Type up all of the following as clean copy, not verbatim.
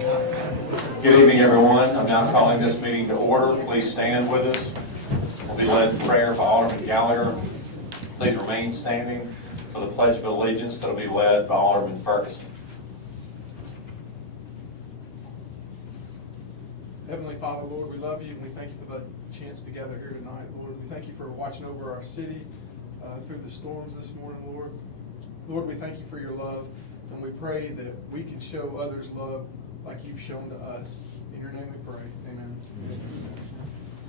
Good evening, everyone. I'm now calling this meeting to order. Please stand with us. We'll be led in prayer by Alderman Gallagher. Please remain standing for the Pledge of Allegiance that will be led by Alderman Ferguson. Heavenly Father, Lord, we love you and we thank you for the chance to gather here tonight. Lord, we thank you for watching over our city through the storms this morning, Lord. Lord, we thank you for your love, and we pray that we can show others love like you've shown to us. In your name we pray. Amen.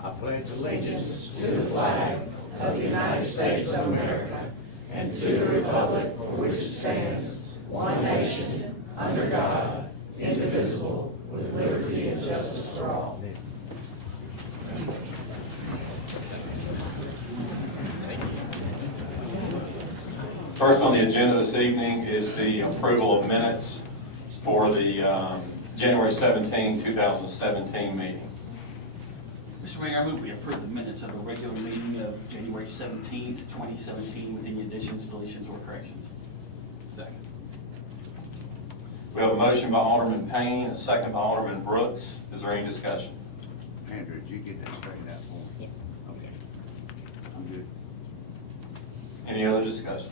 I pledge allegiance to the flag of the United States of America and to the republic for which it stands, one nation, under God, indivisible, with liberty and justice for all. First on the agenda this evening is the approval of minutes for the January 17, 2017 meeting. Mr. Mayor, I move we approve the minutes of the regular meeting of January 17th, 2017 with any additions, deletions, or corrections. Second. We have a motion by Alderman Payne, a second by Alderman Brooks. Is there any discussion? Andrew, did you get that straightened out for me? Yes. Okay. I'm good. Any other discussion?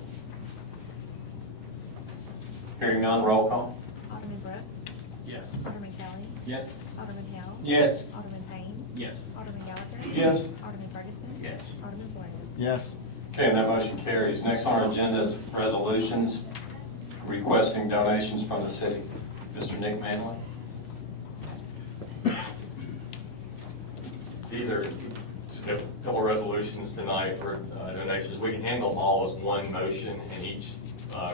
Hearing none, roll call. Alderman Brooks. Yes. Alderman Kelly. Yes. Alderman Hill. Yes. Alderman Payne. Yes. Alderman Gallagher. Yes. Alderman Ferguson. Yes. Alderman Flores. Yes. Okay, and that motion carries. Next on our agenda is resolutions requesting donations from the city. Mr. Nick Manley. These are just a couple of resolutions tonight for donations. We can handle them all as one motion, and each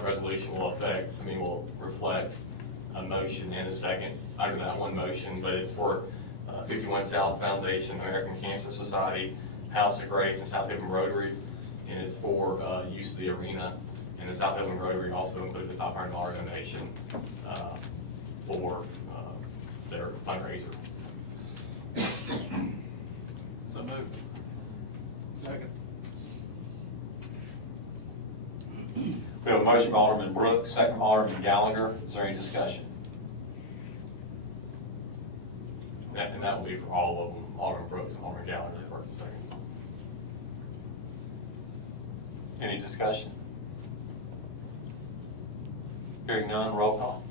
resolution will reflect a motion and a second under that one motion, but it's for 51 South Foundation, American Cancer Society, House of Grace, and Southaven Rotary, and it's for use of the arena. And the Southaven Rotary also includes a $500 donation for their fundraiser. So moved. Second. We have a motion by Alderman Brooks, second by Alderman Gallagher. Is there any discussion? And that will be for all of them, Alderman Brooks and Alderman Gallagher, first and second. Any discussion? Hearing none, roll call.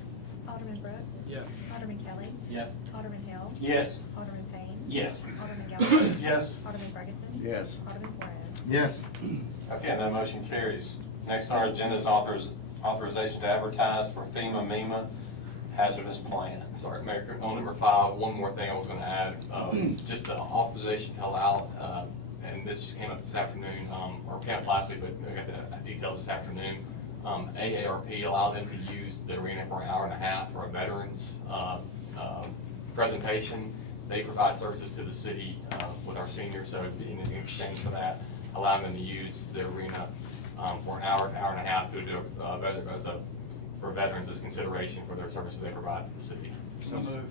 Alderman Brooks. Yes. Alderman Kelly. Yes. Alderman Hill. Yes. Alderman Payne. Yes. Alderman Gallagher. Yes. Alderman Ferguson. Yes. Alderman Flores. Yes. Okay, and that motion carries. Next on our agenda is authorization to advertise for FEMA hazardous plan. Sorry, Mayor, on number 5, one more thing I was going to add, just the authorization to allow, and this just came up this afternoon, or came up last week, but I got the details this afternoon. AARP allowed them to use the arena for an hour and a half for a veterans presentation. They provide services to the city with our seniors, so in exchange for that, allowing them to use the arena for an hour and a half to do for veterans as consideration for their services they provide to the city. So moved.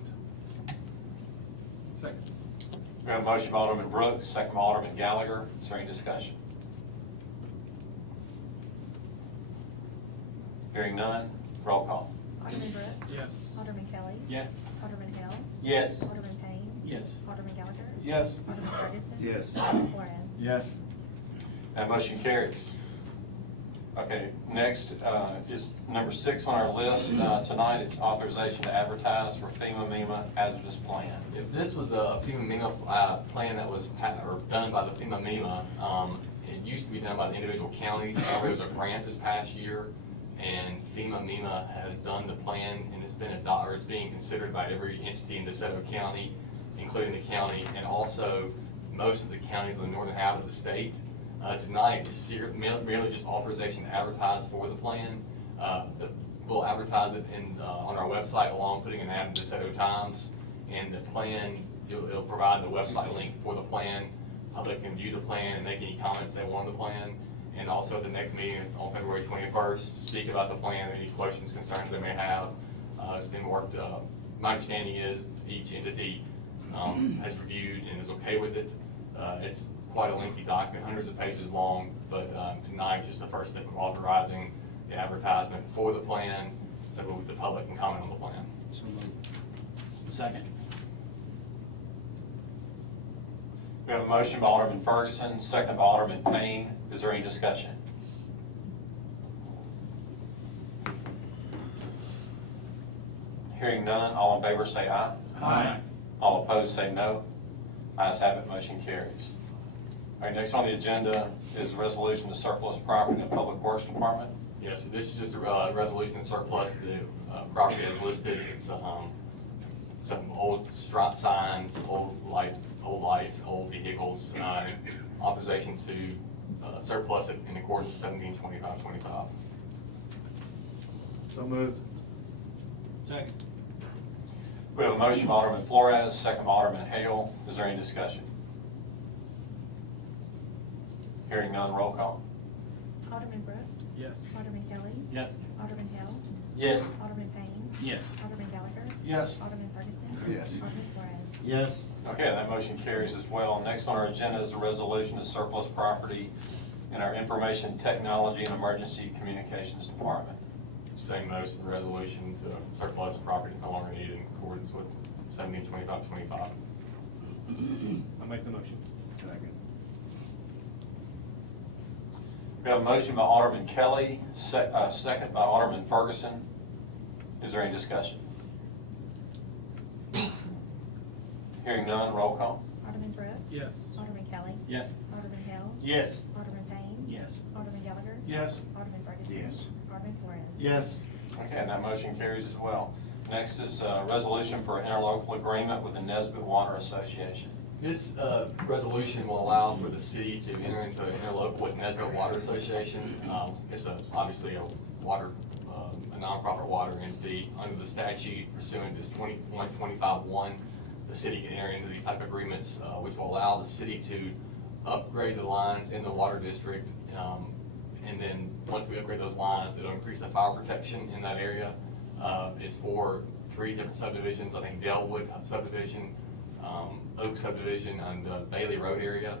Second. We have a motion by Alderman Brooks, second by Alderman Gallagher. Is there any discussion? Hearing none, roll call. Alderman Brooks. Yes. Alderman Kelly. Yes. Alderman Hill. Yes. Alderman Payne. Yes. Alderman Gallagher. Yes. Alderman Ferguson. Yes. Alderman Flores. Yes. That motion carries. Okay, next is number 6 on our list tonight. It's authorization to advertise for FEMA hazardous plan. If this was a FEMA plan that was done by the FEMA, it used to be done by the individual counties. However, there was a grant this past year, and FEMA has done the plan, and it's being considered by every entity in DeSoto County, including the county, and also most of the counties in the northern half of the state. Tonight is merely just authorization to advertise for the plan. We'll advertise it on our website along putting an ad in the DeSoto Times, and the plan, it'll provide the website link for the plan. Public can view the plan and make any comments they want on the plan. And also at the next meeting on February 21st, speak about the plan, any questions, concerns they may have. It's been worked, my understanding is each entity has reviewed and is okay with it. It's quite a lengthy document, hundreds of pages long, but tonight is just the first step of authorizing the advertisement for the plan so the public can comment on the plan. So moved. Second. We have a motion by Alderman Ferguson, second by Alderman Payne. Is there any discussion? Hearing none, all in favor say aye. Aye. All opposed say no. Ayes have it, motion carries. All right, next on the agenda is a resolution to surplus property in the Public Works Department. Yes, so this is just a resolution to surplus the property as listed. It's some old strut signs, old lights, old vehicles, authorization to surplus it in accordance with 172525. So moved. Second. We have a motion by Alderman Flores, second by Alderman Hale. Is there any discussion? Hearing none, roll call. Alderman Brooks. Yes. Alderman Kelly. Yes. Alderman Hale. Yes. Alderman Payne. Yes. Alderman Gallagher. Yes. Alderman Ferguson. Yes. Alderman Flores. Yes. Okay, that motion carries as well. Next on our agenda is a resolution to surplus property in our Information Technology and Emergency Communications Department. Same motion, the resolution to surplus the property is no longer needed in accordance with 172525. I'll make the motion. Second. We have a motion by Alderman Kelly, second by Alderman Ferguson. Is there any discussion? Hearing none, roll call. Alderman Brooks. Yes. Alderman Kelly. Yes. Alderman Hale. Yes. Alderman Payne. Yes. Alderman Gallagher. Yes. Alderman Ferguson. Yes. Alderman Flores. Yes. Okay, and that motion carries as well. Next is a resolution for an interlocal agreement with the Nesbitt Water Association. This resolution will allow for the city to enter into an interlocal with Nesbitt Water Association. It's obviously a nonprofit water entity. Under the statute pursuant to 2125-1, the city can enter into these type of agreements, which will allow the city to upgrade the lines in the water district. And then once we upgrade those lines, it'll increase the fire protection in that area. It's for 3 different subdivisions, I think Delwood subdivision, Oak subdivision, and Bailey Road area.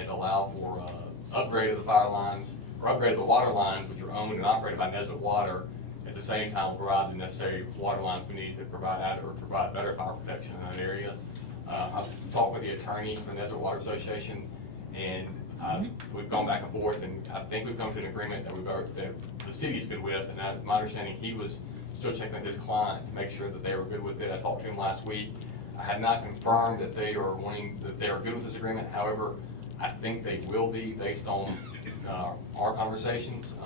It'll allow for upgrade of the fire lines, or upgrade of the water lines, which are owned and operated by Nesbitt Water. At the same time, will provide the necessary water lines we need to provide better fire protection in that area. I've talked with the attorney for the Nesbitt Water Association, and we've gone back and forth, and I think we've come to an agreement that the city's good with. And my understanding, he was still checking with his client to make sure that they were good with it. I talked to him last week. I had not confirmed that they are good with this agreement. However, I think they will be based on our conversations.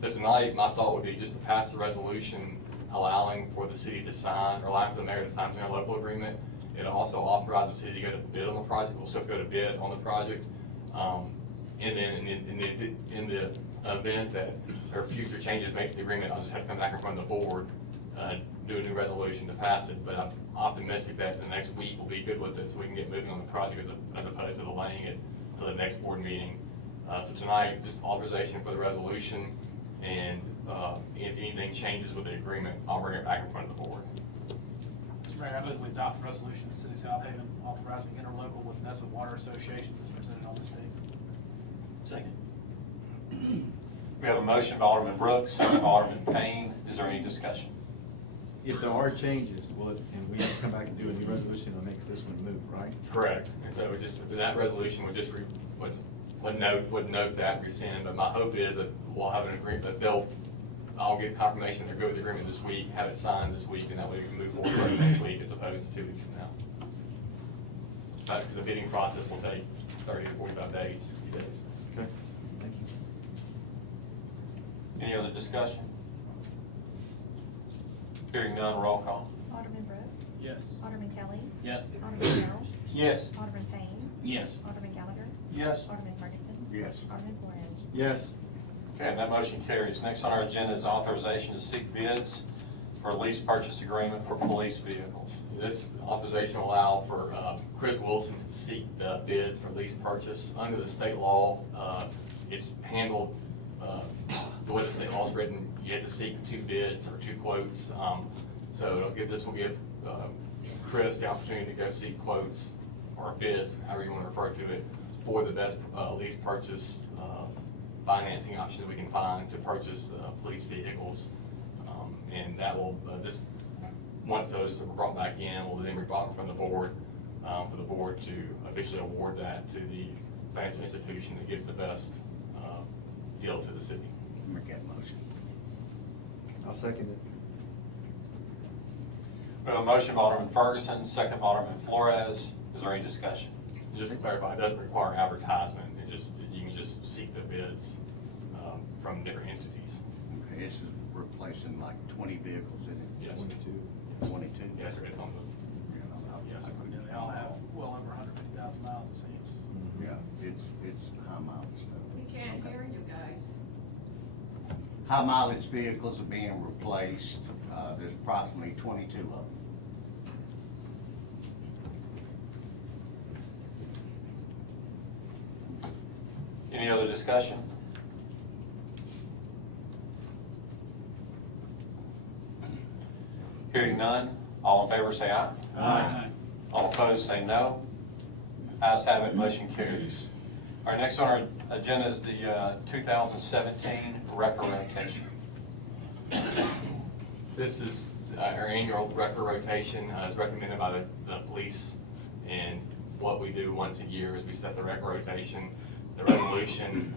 So tonight, my thought would be just to pass the resolution allowing for the city to sign, or allowing for the mayor to sign their local agreement. It also authorizes the city to go to bid on the project. We'll still go to bid on the project. And then in the event that there are future changes made to the agreement, I'll just have to come back in front of the board, do a new resolution to pass it. But I'm optimistic that the next week will be good with it, so we can get moving on the project as opposed to delaying it to the next board meeting. So tonight, just authorization for the resolution, and if anything changes with the agreement, I'll bring it back in front of the board. Mr. Mayor, I move we adopt the resolution of the City of Southaven authorizing interlocal with Nesbitt Water Association as presented on this date. Second. We have a motion by Alderman Brooks, second by Alderman Payne. Is there any discussion? If there are changes, and we have to come back and do a new resolution that makes this one move, right? Correct. And so that resolution would note that rescind, but my hope is that we'll have an agreement, that I'll get confirmation they're good with the agreement this week, have it signed this week, and that way we can move forward next week as opposed to 2 weeks from now. Because the bidding process will take 30 to 45 days, 60 days. Okay, thank you. Any other discussion? Hearing none, roll call. Alderman Brooks. Yes. Alderman Kelly. Yes. Alderman Hale. Yes. Alderman Payne. Yes. Alderman Gallagher. Yes. Alderman Ferguson. Yes. Alderman Flores. Yes. Okay, and that motion carries. Next on our agenda is authorization to seek bids for a lease purchase agreement for police vehicles. This authorization will allow for Chris Wilson to seek the bids for lease purchase. Under the state law, it's handled, the way the state law is written, you have to seek 2 bids or 2 quotes. So this will give Chris the opportunity to go seek quotes or bids, however you want to refer to it, for the best lease purchase financing option that we can find to purchase police vehicles. And that will, once those are brought back in, we'll then be brought from the board, for the board to officially award that to the financial institution that gives the best deal to the city. Make that motion. I'll second it. We have a motion by Alderman Ferguson, second by Alderman Flores. Is there any discussion? Just to clarify, it doesn't require advertisement, it's just, you can just seek the bids from different entities. Okay, this is replacing like 20 vehicles in it. Yes. 22. 22? Yes, sir, it's on the, yes, sir. Yeah, they all have well over 150,000 miles, it seems. Yeah, it's high mileage stuff. We can't hear you guys. High mileage vehicles are being replaced. There's approximately 22 of them. Any other discussion? Hearing none, all in favor say aye. Aye. All opposed say no. Ayes have it, motion carries. All right, next on our agenda is the 2017 record rotation. This is our annual record rotation, as recommended by the police. And what we do once a year is we set the record rotation. The resolution,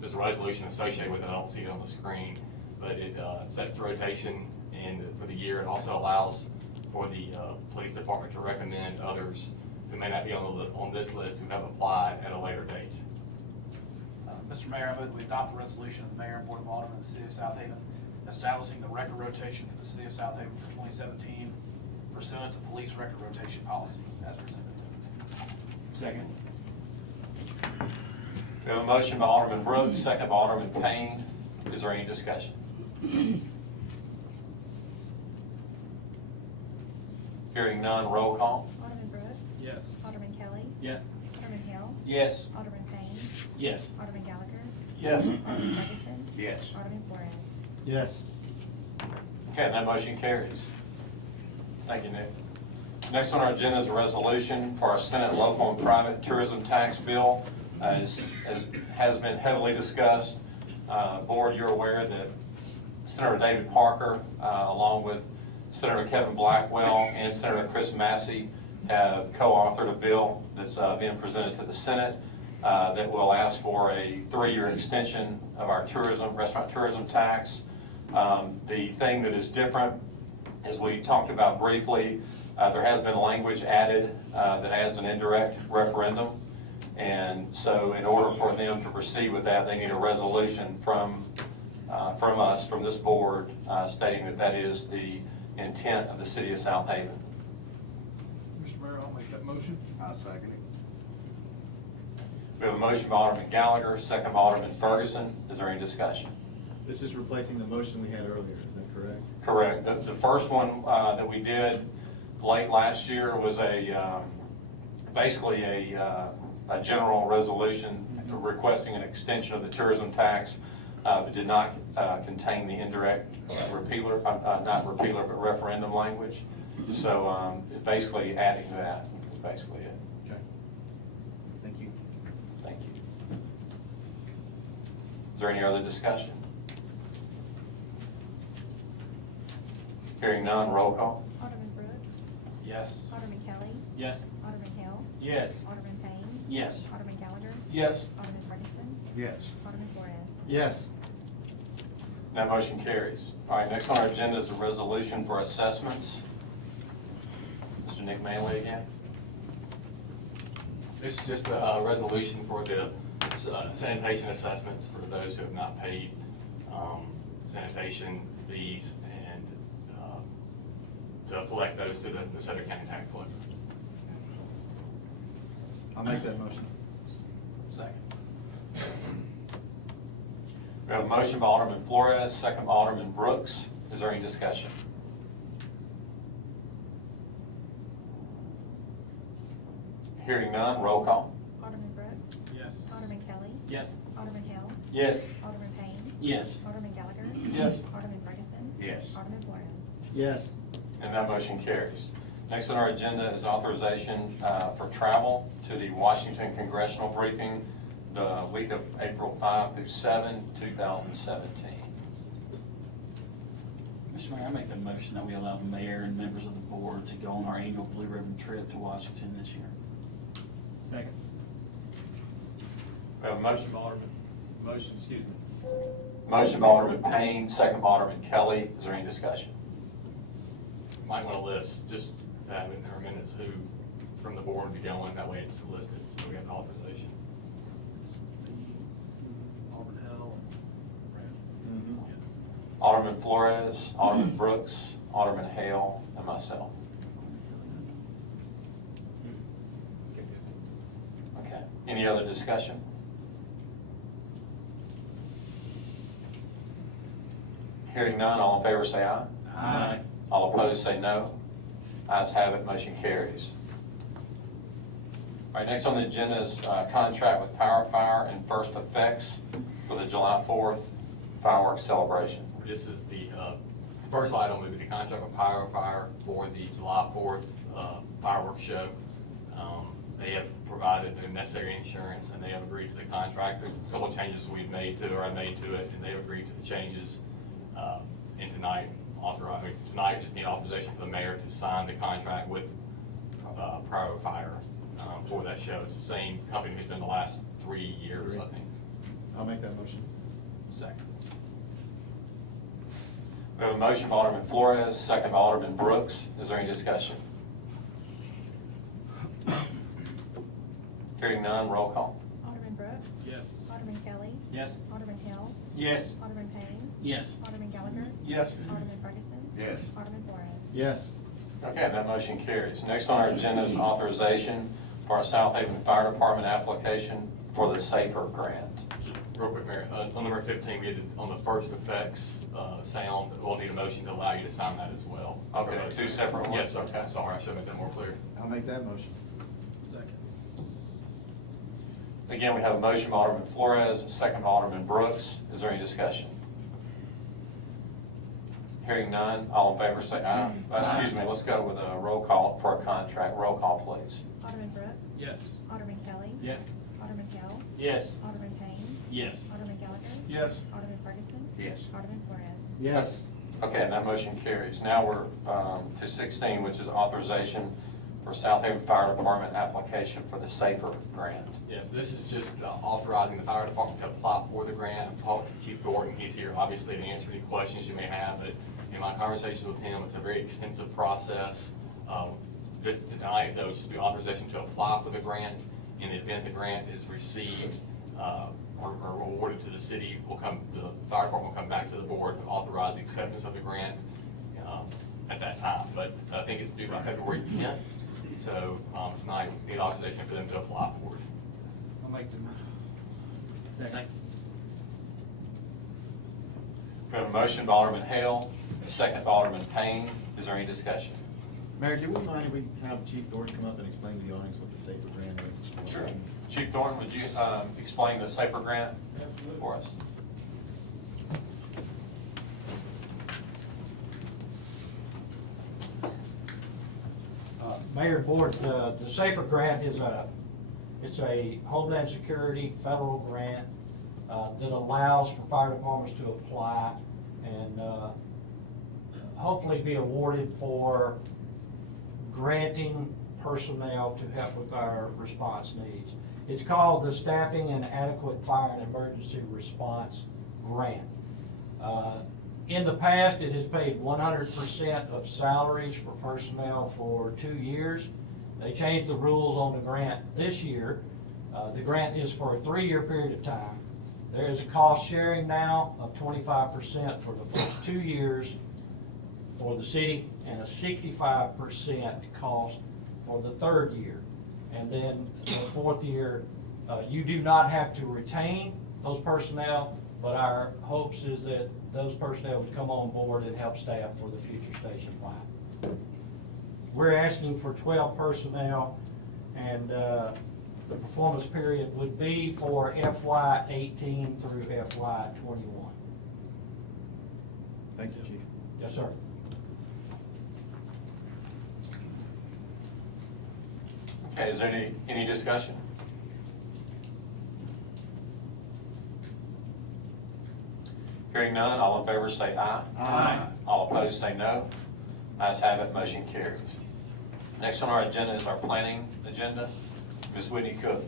there's a resolution associated with it. I don't see it on the screen, but it sets the rotation and for the year. It also allows for the police department to recommend others who may not be on this list who have applied at a later date. Mr. Mayor, I move we adopt the resolution of the Mayor and Board of Aldermen of the City of Southaven establishing the record rotation for the City of Southaven for 2017 pursuant to police record rotation policy as presented. Second. We have a motion by Alderman Brooks, second by Alderman Payne. Is there any discussion? Hearing none, roll call. Alderman Brooks. Yes. Alderman Kelly. Yes. Alderman Hill. Yes. Alderman Payne. Yes. Alderman Gallagher. Yes. Alderman Ferguson. Yes. Alderman Flores. Yes. Okay, that motion carries. Thank you, Nick. Next on our agenda is a resolution for our Senate local and private tourism tax bill. As has been heavily discussed, Board, you're aware that Senator David Parker, along with Senator Kevin Blackwell and Senator Chris Massey, have co-authored a bill that's being presented to the Senate that will ask for a 3-year extension of our restaurant tourism tax. The thing that is different, as we talked about briefly, there has been language added that adds an indirect referendum. And so in order for them to proceed with that, they need a resolution from us, from this board, stating that that is the intent of the City of Southaven. Mr. Mayor, I'll make that motion. I'll second it. We have a motion by Alderman Gallagher, second by Alderman Ferguson. Is there any discussion? This is replacing the motion we had earlier, is that correct? Correct. The first one that we did late last year was basically a general resolution requesting an extension of the tourism tax, but did not contain the indirect repealer, not repealer, but referendum language. So basically adding to that is basically it. Okay. Thank you. Thank you. Is there any other discussion? Hearing none, roll call. Alderman Brooks. Yes. Alderman Kelly. Yes. Alderman Hill. Yes. Alderman Payne. Yes. Alderman Gallagher. Yes. Alderman Ferguson. Yes. Alderman Flores. Yes. That motion carries. All right, next on our agenda is a resolution for assessments. Mr. Nick Manley again. This is just a resolution for the sanitation assessments for those who have not paid sanitation fees and to collect those to the Suffolk County tax collector. I'll make that motion. Second. We have a motion by Alderman Flores, second by Alderman Brooks. Is there any discussion? Hearing none, roll call. Alderman Brooks. Yes. Alderman Kelly. Yes. Alderman Hill. Yes. Alderman Payne. Yes. Alderman Gallagher. Yes. Alderman Ferguson. Yes. Alderman Flores. Yes. And that motion carries. Next on our agenda is authorization for travel to the Washington Congressional Briefing the week of April 5 through 7, 2017. Mr. Mr. Mayor, I make the motion that we allow the mayor and members of the board to go on our annual Blue Ribbon trip to Washington this year. Second. We have a motion. Motion, excuse me. Motion by Alderman Payne, second by Alderman Kelly. Is there any discussion? Might want to list, just to have in our minutes who from the board be going, that way it's listed, so we have the authorization. Alderman Hill and Brad. Alderman Flores, Alderman Brooks, Alderman Hale, and myself. Okay. Any other discussion? Hearing none, all in favor say aye. Aye. All opposed say no. Ayes have it, motion carries. All right, next on the agenda is contract with Power Fire and First Effects for the July 4th fireworks celebration. This is the first item would be the contract with Power Fire for the July 4th fireworks show. They have provided the necessary insurance and they have agreed to the contract. A couple of changes we've made to, or I made to it, and they've agreed to the changes. And tonight, tonight just need authorization for the mayor to sign the contract with Power Fire for that show. It's the same company who's done the last 3 years, I think. I'll make that motion. Second. We have a motion by Alderman Flores, second by Alderman Brooks. Is there any discussion? Hearing none, roll call. Alderman Brooks. Yes. Alderman Kelly. Yes. Alderman Hill. Yes. Alderman Payne. Yes. Alderman Gallagher. Yes. Alderman Ferguson. Yes. Alderman Flores. Yes. Okay, that motion carries. Next on our agenda is authorization for our Southaven Fire Department application for the SAFER grant. Real quick, Mayor, on number 15, we had on the First Effects sound, we'll need a motion to allow you to sign that as well. Okay, two separate ones? Yes, sir. Okay. Sorry, I should have made that more clear. I'll make that motion. Second. Again, we have a motion by Alderman Flores, second by Alderman Brooks. Is there any discussion? Hearing none, all in favor say aye. Excuse me, let's go with a roll call for a contract. Roll call, please. Alderman Brooks. Yes. Alderman Kelly. Yes. Alderman Hill. Yes. Alderman Payne. Yes. Alderman Gallagher. Yes. Alderman Ferguson. Yes. Alderman Flores. Yes. Okay, and that motion carries. Now we're to 16, which is authorization for Southaven Fire Department application for the SAFER grant. Yes, this is just authorizing the fire department to apply for the grant. I've talked to Chief Gordon, he's here obviously to answer any questions you may have, but in my conversations with him, it's a very extensive process. This tonight, though, just be authorization to apply for the grant. In the event the grant is received or awarded to the city, the fire department will come back to the board to authorize the acceptance of the grant at that time. But I think it's due by February 10th, so tonight we need authorization for them to apply for it. I'll make the motion. Second. We have a motion by Alderman Hale, second by Alderman Payne. Is there any discussion? Mayor, do we mind if we have Chief Thornton come up and explain to the audience what the SAFER grant is? Sure. Chief Thornton, would you explain the SAFER grant for us? Mayor and Board, the SAFER grant is it's a Homeland Security federal grant that allows for fire departments to apply and hopefully be awarded for granting personnel to help with our response needs. It's called the Staffing and Adequate Fire and Emergency Response Grant. In the past, it has paid 100% of salaries for personnel for 2 years. They changed the rules on the grant this year. The grant is for a 3-year period of time. There is a cost sharing now of 25% for the first 2 years for the city and a 65% cost for the 3rd year. And then the 4th year, you do not have to retain those personnel, but our hopes is that those personnel would come on board and help staff for the future station plan. We're asking for 12 personnel, and the performance period would be for FY18 through FY21. Thank you, Chief. Yes, sir. Okay, is there any discussion? Hearing none, all in favor say aye. Aye. All opposed say no. Ayes have it, motion carries. Next on our agenda is our planning agenda. Ms. Whitney Cook.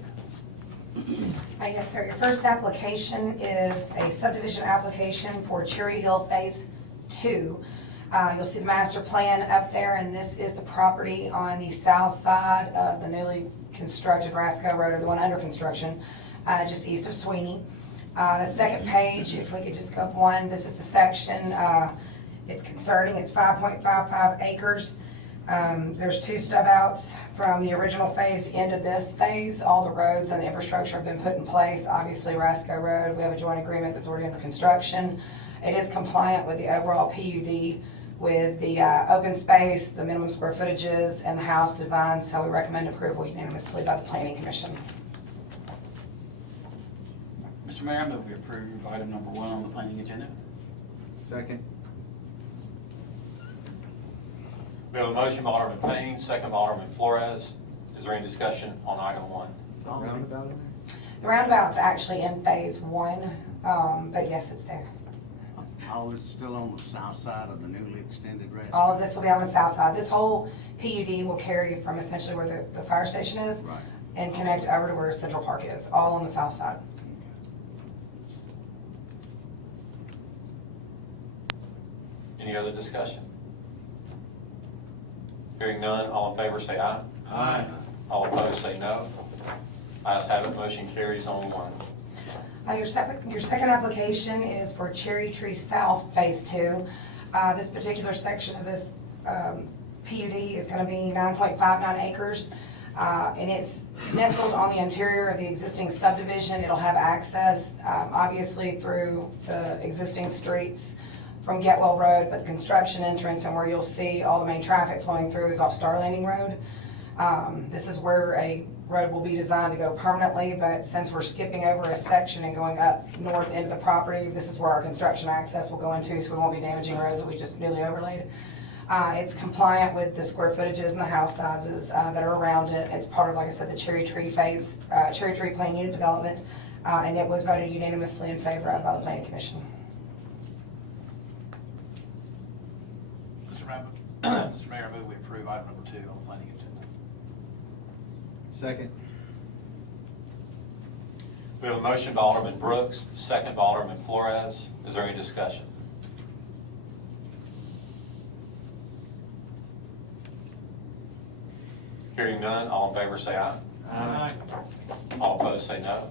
Yes, sir. Your first application is a subdivision application for Cherry Hill Phase 2. You'll see the master plan up there, and this is the property on the south side of the newly constructed Rasco Road, or the one under construction, just east of Sweeney. The second page, if we could just go up one, this is the section. It's concerning, it's 5.55 acres. There's 2 stub outs from the original phase into this phase. All the roads and the infrastructure have been put in place. Obviously, Rasco Road, we have a joint agreement that's already under construction. It is compliant with the overall PUD, with the open space, the minimum square footages, and the house design, so we recommend approval unanimously by the Planning Commission. Mr. Mayor, I move we approve item number 1 on the planning agenda. Second. We have a motion by Alderman Payne, second by Alderman Flores. Is there any discussion on item 1? Roundabout in there? The roundabout's actually in phase 1, but yes, it's there. All this still on the south side of the newly extended rest? All of this will be on the south side. This whole PUD will carry from essentially where the fire station is Right. and connect over to where Central Park is, all on the south side. Any other discussion? Hearing none, all in favor say aye. Aye. All opposed say no. Ayes have it, motion carries on 1. Your second application is for Cherry Tree South Phase 2. This particular section of this PUD is going to be 9.59 acres, and it's nestled on the interior of the existing subdivision. It'll have access, obviously, through the existing streets from Getwell Road, but the construction entrance and where you'll see all the main traffic flowing through is off Star Landing Road. This is where a road will be designed to go permanently, but since we're skipping over a section and going up north into the property, this is where our construction access will go into, so we won't be damaging roads that we just newly overlaid. It's compliant with the square footages and the house sizes that are around it. It's part of, like I said, the Cherry Tree phase, Cherry Tree Plan Unit Development, and it was voted unanimously in favor of by the Planning Commission. Mr. Mayor, I move we approve item number 2 on the planning agenda. Second. We have a motion by Alderman Brooks, second by Alderman Flores. Is there any discussion? Hearing none, all in favor say aye. Aye. All opposed say no.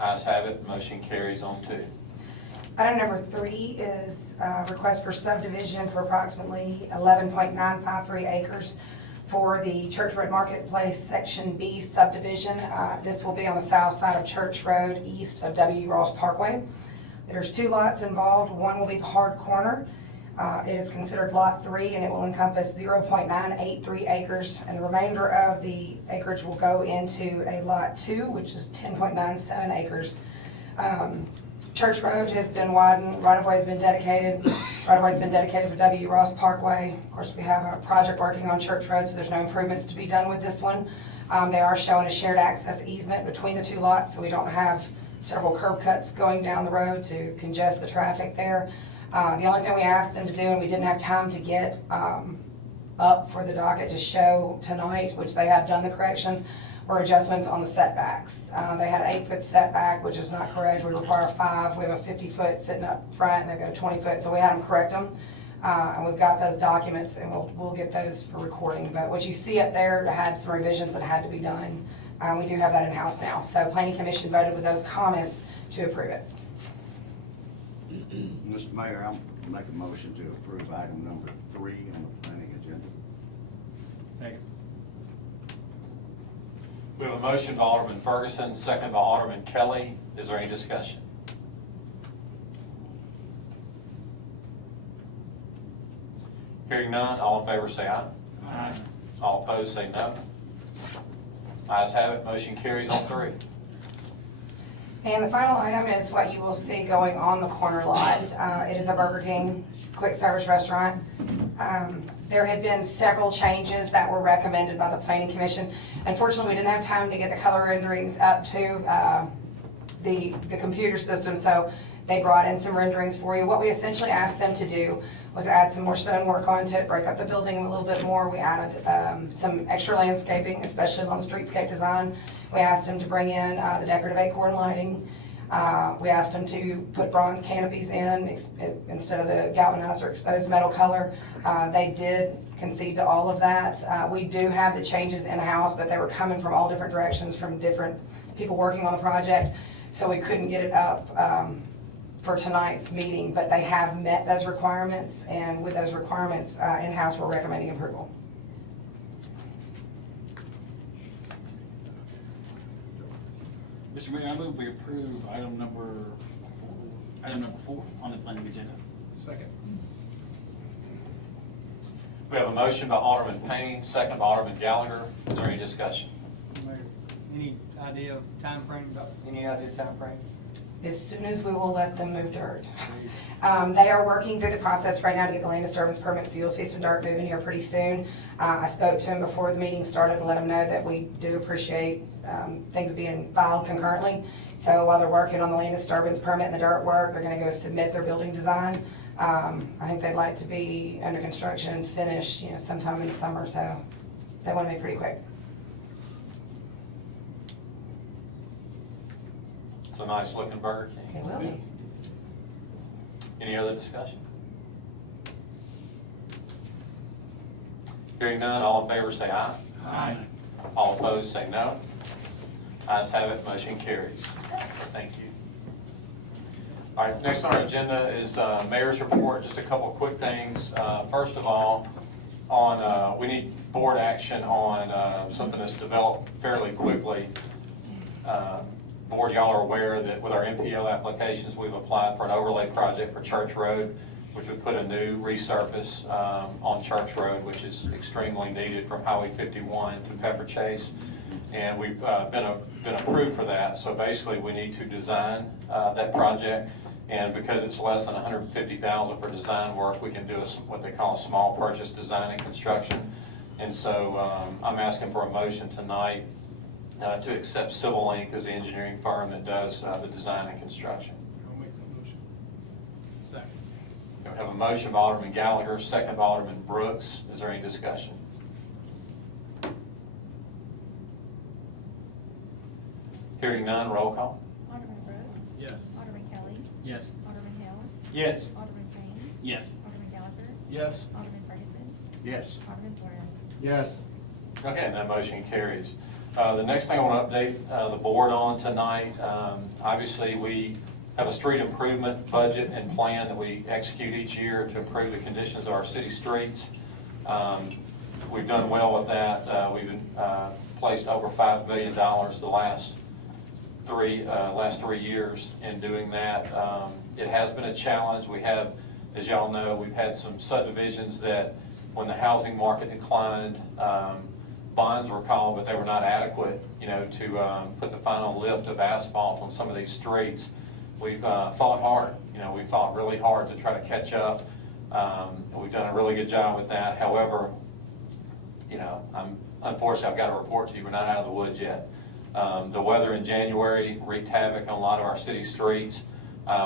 Ayes have it, motion carries on 2. Item number 3 is a request for subdivision for approximately 11.953 acres for the Church Road Marketplace Section B subdivision. This will be on the south side of Church Road, east of W. Ross Parkway. There's 2 lots involved. One will be the hard corner. It is considered Lot 3, and it will encompass 0.983 acres, and the remainder of the acreage will go into a Lot 2, which is 10.97 acres. Church Road has been widened, right-of-way has been dedicated. Right-of-way has been dedicated for W. Ross Parkway. Of course, we have a project working on Church Road, so there's no improvements to be done with this one. They are showing a shared access easement between the 2 lots, so we don't have several curb cuts going down the road to congest the traffic there. The only thing we asked them to do, and we didn't have time to get up for the docket to show tonight, which they have done the corrections, were adjustments on the setbacks. They had an 8-foot setback, which is not correct. We require 5. We have a 50-foot sitting up front, and they've got a 20-foot, so we had them correct them. And we've got those documents, and we'll get those for recording. But what you see up there had some revisions that had to be done. We do have that in-house now. So Planning Commission voted with those comments to approve it. Mr. Mayor, I'll make a motion to approve item number 3 on the planning agenda. Second. We have a motion by Alderman Ferguson, second by Alderman Kelly. Is there any discussion? Hearing none, all in favor say aye. Aye. All opposed say no. Ayes have it, motion carries on 3. And the final item is what you will see going on the corner lot. It is a Burger King quick service restaurant. There have been several changes that were recommended by the Planning Commission. Unfortunately, we didn't have time to get the color renderings up to the computer system, so They brought in some renderings for you. What we essentially asked them to do was add some more stonework onto it, break up the building a little bit more. We added some extra landscaping, especially on streetscape design. We asked them to bring in the decorative acorn lighting. We asked them to put bronze canopies in instead of the galvanized or exposed metal color. They did concede to all of that. We do have the changes in-house, but they were coming from all different directions from different people working on the project, so we couldn't get it up for tonight's meeting, but they have met those requirements, and with those requirements in-house, we're recommending approval. Mr. Mayor, I move we approve item number 4 on the planning agenda. Second. We have a motion by Alderman Payne, second by Alderman Gallagher. Is there any discussion? Mayor, any idea of timeframe, any idea of timeframe? As soon as we will let them move dirt. They are working through the process right now to get the land disturbance permit, so you'll see some dirt moving here pretty soon. I spoke to him before the meeting started and let him know that we do appreciate things being filed concurrently. So while they're working on the land disturbance permit and the dirt work, they're gonna go submit their building design. I think they'd like to be under construction and finished, sometime in the summer, so they want to be pretty quick. It's a nice looking Burger King. It will be. Any other discussion? Hearing none, all in favor say aye. Aye. All opposed say no. Ayes have it, motion carries. Thank you. All right, next on our agenda is Mayor's report. Just a couple of quick things. First of all, we need board action on something that's developed fairly quickly. Board, y'all are aware that with our MPO applications, we've applied for an overlay project for Church Road, which would put a new resurface on Church Road, which is extremely needed from Highway 51 to Pepper Chase. And we've been approved for that. So basically, we need to design that project. And because it's less than $150,000 for design work, we can do what they call a small purchase design and construction. And so I'm asking for a motion tonight to accept Civil Link as the engineering firm that does the design and construction. I'll make that motion. Second. We have a motion by Alderman Gallagher, second by Alderman Brooks. Is there any discussion? Hearing none, roll call. Alderman Brooks. Yes. Alderman Kelly. Yes. Alderman Hill. Yes. Alderman Payne. Yes. Alderman Gallagher. Yes. Alderman Ferguson. Yes. Alderman Flores. Yes. Okay, and that motion carries. The next thing I want to update the board on tonight, obviously we have a street improvement budget and plan that we execute each year to improve the conditions of our city streets. We've done well with that. We've placed over $5 billion the last 3 years in doing that. It has been a challenge. We have, as y'all know, we've had some subdivisions that when the housing market declined, bonds were called, but they were not adequate, to put the final lift of asphalt on some of these streets. We've fought hard. We've fought really hard to try to catch up. We've done a really good job with that. However, unfortunately, I've got to report to you, we're not out of the woods yet. The weather in January wreaked havoc on a lot of our city streets.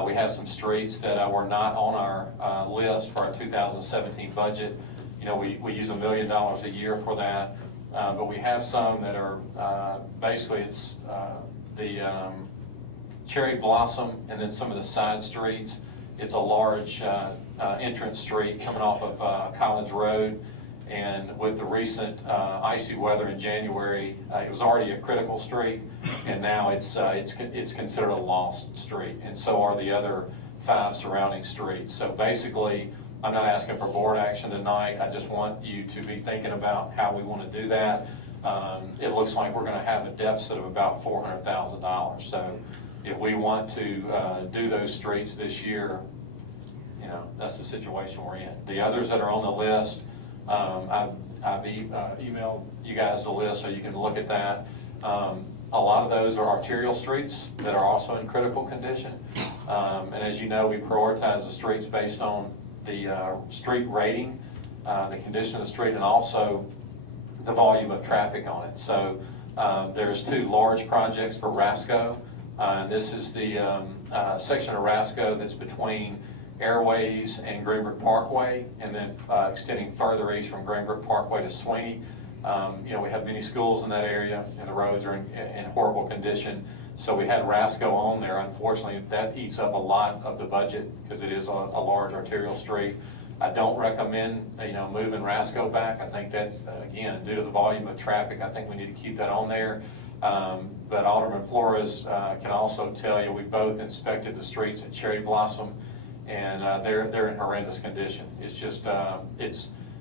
We have some streets that were not on our list for our 2017 budget. We use $1 million a year for that. But we have some that are, basically it's the Cherry Blossom and then some of the side streets. It's a large entrance street coming off of College Road. And with the recent icy weather in January, it was already a critical street, and now it's considered a lost street, and so are the other 5 surrounding streets. So basically, I'm not asking for board action tonight. I just want you to be thinking about how we want to do that. It looks like we're going to have a deficit of about $400,000. So if we want to do those streets this year, that's the situation we're in. The others that are on the list, I've emailed you guys the list so you can look at that. A lot of those are arterial streets that are also in critical condition. And as you know, we prioritize the streets based on the street rating, the condition of the street, and also the volume of traffic on it. So there's 2 large projects for RASCO This is the section of Rasco that's between Airways and Greenbrook Parkway, and then extending further east from Greenbrook Parkway to Sweeney. We have many schools in that area, and the roads are in horrible condition. So we had Rasco on there. Unfortunately, that eats up a lot of the budget because it is a large arterial street. I don't recommend, moving Rasco back. I think that's, again, due to the volume of traffic, I think we need to keep that on there. But Alderman Flores can also tell you, we both inspected the streets at Cherry Blossom, and they're in horrendous condition. It's just, I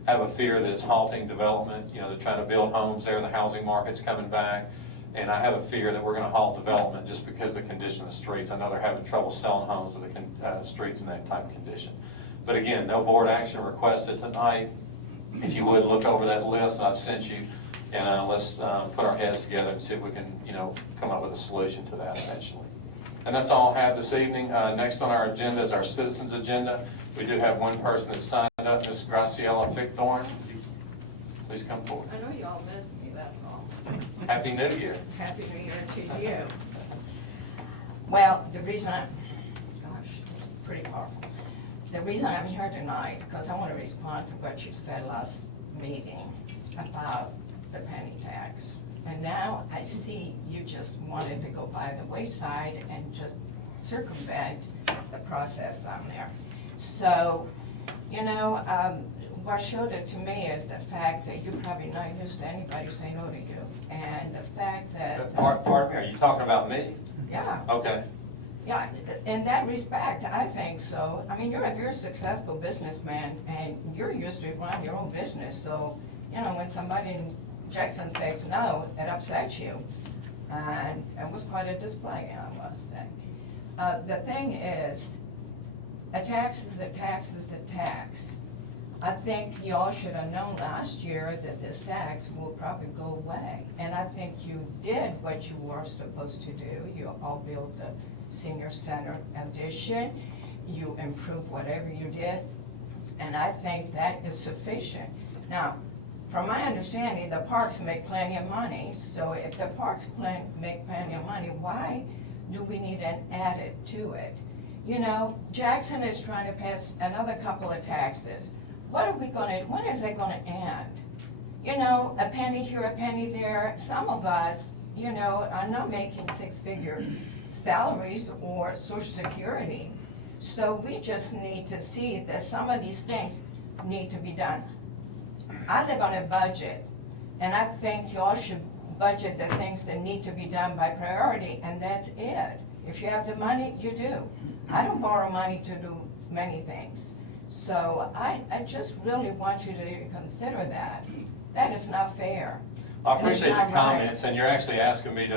have a fear that it's halting development. They're trying to build homes there, the housing market's coming back, and I have a fear that we're gonna halt development just because of the condition of the streets. I know they're having trouble selling homes with the streets in that type of condition. But again, no board action requested tonight. If you would, look over that list I've sent you, and let's put our heads together and see if we can, come up with a solution to that eventually. And that's all I have this evening. Next on our agenda is our citizens agenda. We do have one person that signed up, Ms. Graciela Fickthorn. Please come forward. I know you all miss me, that's all. Happy New Year. Happy New Year to you. Well, the reason it's pretty powerful. The reason I'm here tonight, because I want to respond to what you said last meeting about the penny tax. And now I see you just wanted to go by the wayside and just circumvent the process down there. So, what showed it to me is the fact that you're probably not used to anybody saying no to you. And the fact that. Pardon me, are you talking about me? Yeah. Okay. Yeah, in that respect, I think so. I mean, you're a very successful businessman, and you're used to running your own business. So, when somebody in Jackson says no, it upsets you. And it was quite a display, I must say. The thing is, a tax is a tax is a tax. I think y'all should have known last year that this tax will probably go away. And I think you did what you were supposed to do. You all built the senior center addition. You improved whatever you did. And I think that is sufficient. Now, from my understanding, the parks make plenty of money. So if the parks make plenty of money, why do we need an added to it? Jackson is trying to pass another couple of taxes. When is that gonna end? A penny here, a penny there. Some of us, are not making six-figure salaries or Social Security. So we just need to see that some of these things need to be done. I live on a budget, and I think y'all should budget the things that need to be done by priority, and that's it. If you have the money, you do. I don't borrow money to do many things. So I just really want you to consider that. That is not fair. I appreciate your It's not right. comments, and you're actually asking me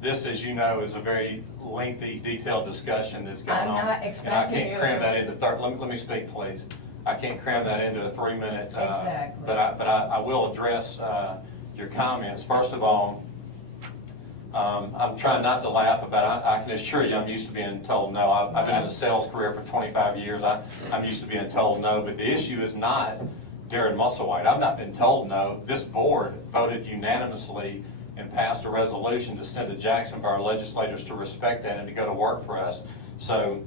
this, as you know, is a very lengthy, detailed discussion that's going on. I'm not expecting And I you can't cram to- that into let me speak, please. I can't cram that into a 3-minute. Exactly. But I will address your comments. First of all, I'm trying not to laugh about it. I can assure you I'm used to being told no. I've been in a sales career for 25 years. I'm used to being told no, but the issue is not Darren Musselwhite. I've not been told no. This board voted unanimously and passed a resolution to send to Jackson for our legislators to respect that and to go to work for us. So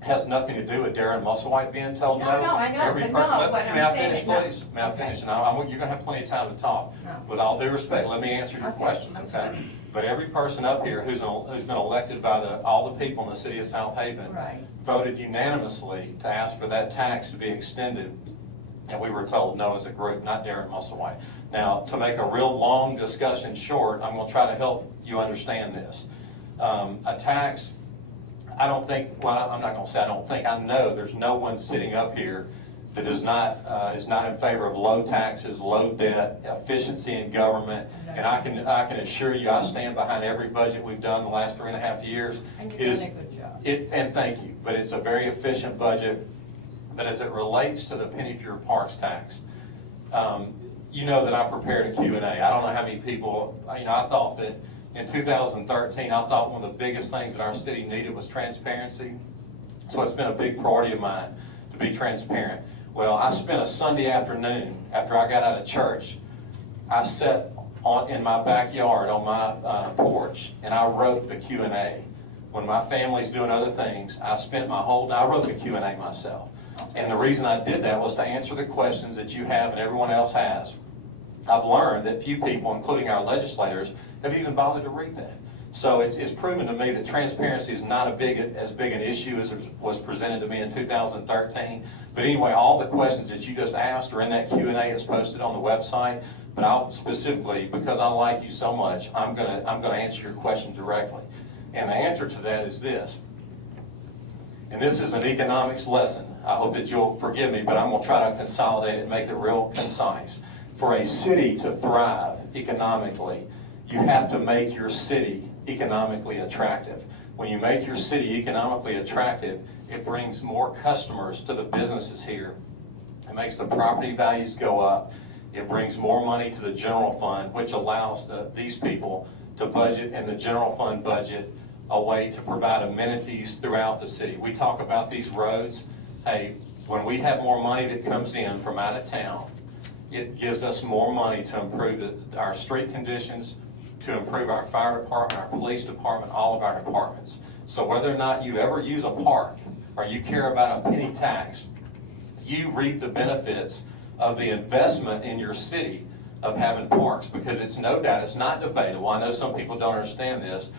it has nothing to do with Darren Musselwhite being told no. No, I know, but no, what I'm May I saying finish, is no. please? May I Okay. finish? And you're gonna have plenty of time to talk. No. With all due respect, let me answer your Okay, questions, I'm okay? sorry. But every person up here who's been elected by all the people in the city of Southaven Right. voted unanimously to ask for that tax to be extended, and we were told no as a group, not Darren Musselwhite. Now, to make a real long discussion short, I'm gonna try to help you understand this. A tax, I don't think, well, I'm not gonna say I don't think, I know there's no one sitting up here that is not in favor of low taxes, low debt, efficiency in government. And I can assure you, I stand behind every budget we've done the last 3.5 years. And It you're is- doing a good job. And thank you, but it's a very efficient budget. But as it relates to the penny for your parks tax, you know that I prepared a Q&A. I don't know how many people, I thought that in 2013, I thought one of the biggest things that our city needed was transparency. So it's been a big priority of mine to be transparent. Well, I spent a Sunday afternoon after I got out of church. I sat in my backyard on my porch and I wrote the Q&A. when my family's doing other things, I wrote the Q&A myself. And the reason I did that was to answer the questions that you have and everyone else has. I've learned that few people, including our legislators, have even bothered to read that. So it's proven to me that transparency is not as big an issue as it was presented to me in 2013. But anyway, all the questions that you just asked are in that Q&A that's posted on the website. But I'll specifically, because I like you so much, I'm gonna answer your question directly. And the answer to that is this. And this is an economics lesson. I hope that you'll forgive me, but I'm gonna try to consolidate it and make it real concise. For a city to thrive economically, you have to make your city economically attractive. When you make your city economically attractive, it brings more customers to the businesses here. It makes the property values go up. It brings more money to the general fund, which allows these people to budget in the general fund budget a way to provide amenities throughout the city. We talk about these roads. Hey, when we have more money that comes in from out of town, it gives us more money to improve our street conditions, to improve our fire department, our police department, all of our departments. So whether or not you ever use a park or you care about a penny tax, you reap the benefits of the investment in your city of having parks, because it's no doubt, it's not debatable. I know some people don't understand this.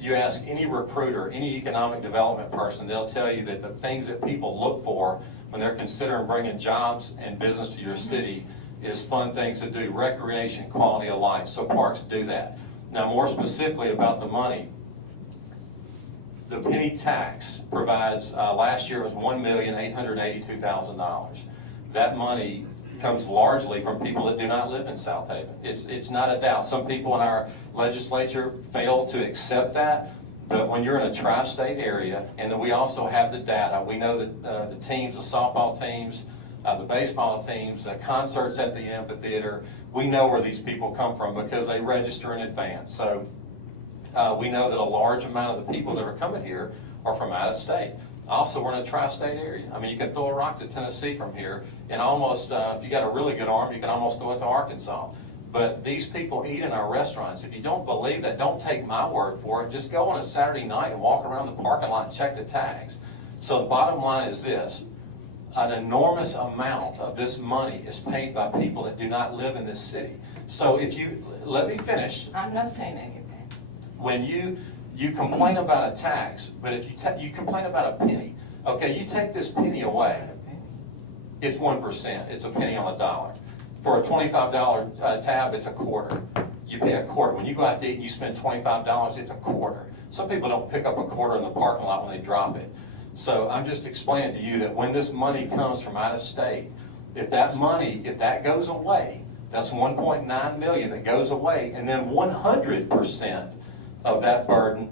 You ask any recruiter, any economic development person, they'll tell you that the things that people look for when they're considering bringing jobs and business to your city is fun things to do, recreation, quality of life. So parks do that. Now, more specifically about the money, the penny tax provides, last year it was $1,882,000. That money comes largely from people that do not live in Southaven. It's not a doubt. Some people in our legislature fail to accept that, but when you're in a tri-state area, and then we also have the data, we know that the teams, the softball teams, the baseball teams, the concerts at the amphitheater, we know where these people come from because they register in advance. So we know that a large amount of the people that are coming here are from out of state. Also, we're in a tri-state area. I mean, you can throw a rock to Tennessee from here, and almost, if you got a really good arm, you can almost throw it to Arkansas. But these people eat in our restaurants. If you don't believe that, don't take my word for it. Just go on a Saturday night and walk around the parking lot and check the tags. So the bottom line is this. An enormous amount of this money is paid by people that do not live in this city. So if you, let me finish. I'm not saying anything. When you complain about a tax, but if you complain about a penny, okay, you take this penny away, it's 1%, it's a penny on a dollar. For a $25 tab, it's a quarter. You pay a quarter. When you go out to eat and you spend $25, it's a quarter. Some people don't pick up a quarter in the parking lot when they drop it. So I'm just explaining to you that when this money comes from out of state, if that goes away, that's $1.9 million that goes away, and then 100% of that burden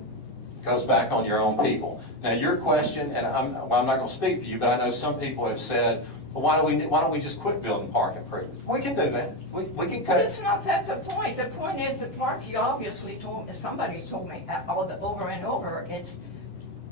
goes back on your own people. Now your question, and I'm not going to speak for you, but I know some people have said, well, why don't we just quit building park improvements? We can do that. We can cut But it. it's not that the point. The point is the park, you obviously told me, somebody's told me over and over, it's,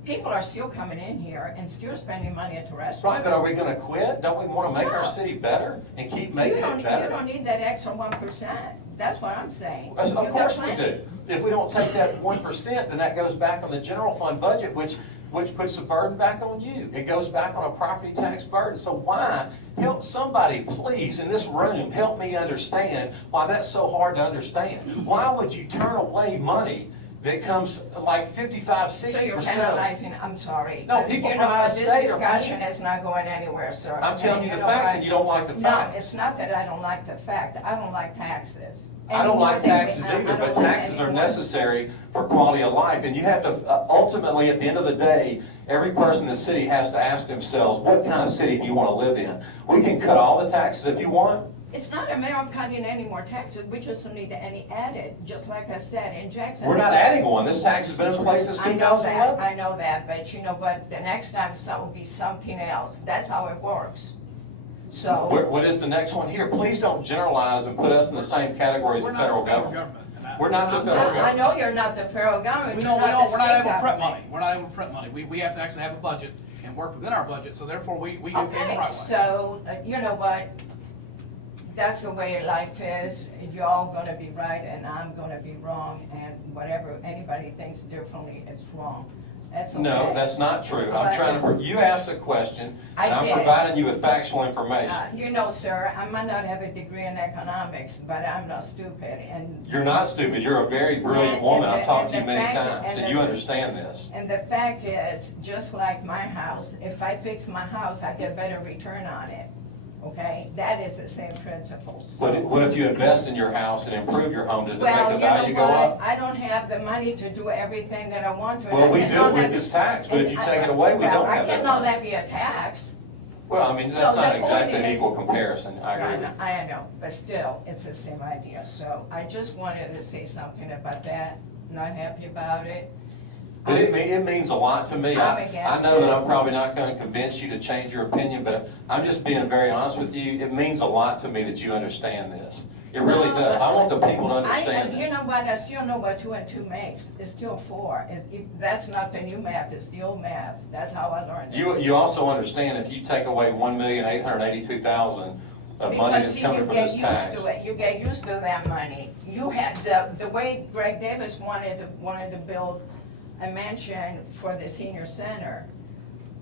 people are still coming in here and still spending money at the restaurant. Right, but are we going to quit? Don't we want to make our No. city better and keep making it You better? don't need that extra 1%. That's what I'm saying. Of You got course we plenty. do. If we don't take that 1%, then that goes back on the general fund budget, which puts the burden back on you. It goes back on a property tax burden. So why, help somebody please in this room, help me understand why that's so hard to understand. Why would you turn away money that comes like 55, 60%? So you're penalizing, I'm sorry. No, people You from know out what, of this state are discussion paying. is not going anywhere, sir. I'm telling you the know facts what? and you don't like the facts. No, it's not that I don't like the fact. I don't like taxes. I don't like taxes I either, don't but like taxes are any more. necessary for quality of life. And you have to, ultimately, at the end of the day, every person in the city has to ask themselves, what kind of city do you want to live in? We can cut all the taxes if you want. It's not a matter of cutting any more taxes. We just don't need any added, just like I said, in Jackson. We're not adding one. This tax has been in place since I know that, 2011. I know that, but you know what, the next time will be something else. That's how it works. So. What is the next one here? Please don't generalize and put us in the same category as the federal government. We're not the federal I government. know you're not the federal government, We you're don't, not the we're not state able to print money. government. We're not able to print money. We have to actually have a budget and work within our budget, so therefore we do things the Okay, right way. so, you know what, that's the way life is. You're all gonna be right and I'm gonna be wrong, and whatever anybody thinks differently, it's wrong. That's okay. No, that's not true. I'm But- trying to, you asked a question, I and I'm did. providing you with factual information. You know, sir, I might not have a degree in economics, but I'm not stupid, and You're not stupid, you're a very brilliant And- woman, and I've the- talked and to you the many fact- times, and and the- you understand this. And the fact is, just like my house, if I fix my house, I get better return on it, okay? That is the same principle. So- What if you invest in your house and improve your home, does it Well, make the you value know go what? up? I don't have the money to do everything that I want to. and Well, I we cannot do with levy- this tax, but if you and take it away, we well, don't have I that cannot money. levy a tax. Well, I mean, So that's the not point exactly an is- equal comparison, I agree with you. I know, but still, it's the same idea. So I just wanted to say something about that. Not happy about it. But it means a lot to me. I'm I against know that it. I'm probably not gonna convince you to change your opinion, but I'm just being very honest with you. It means a lot to me that you understand this. It really No, does. but- I want the people to understand You this. know what, I still know what 2 and 2 makes. It's still 4. That's not the new math, it's the old math. That's how I learned it. You also understand if you take away 1,882,000 of money Because that's see, coming you from get this used tax. to it, you get used to that money. You had, the way Greg Davis wanted to build a mansion for the senior center.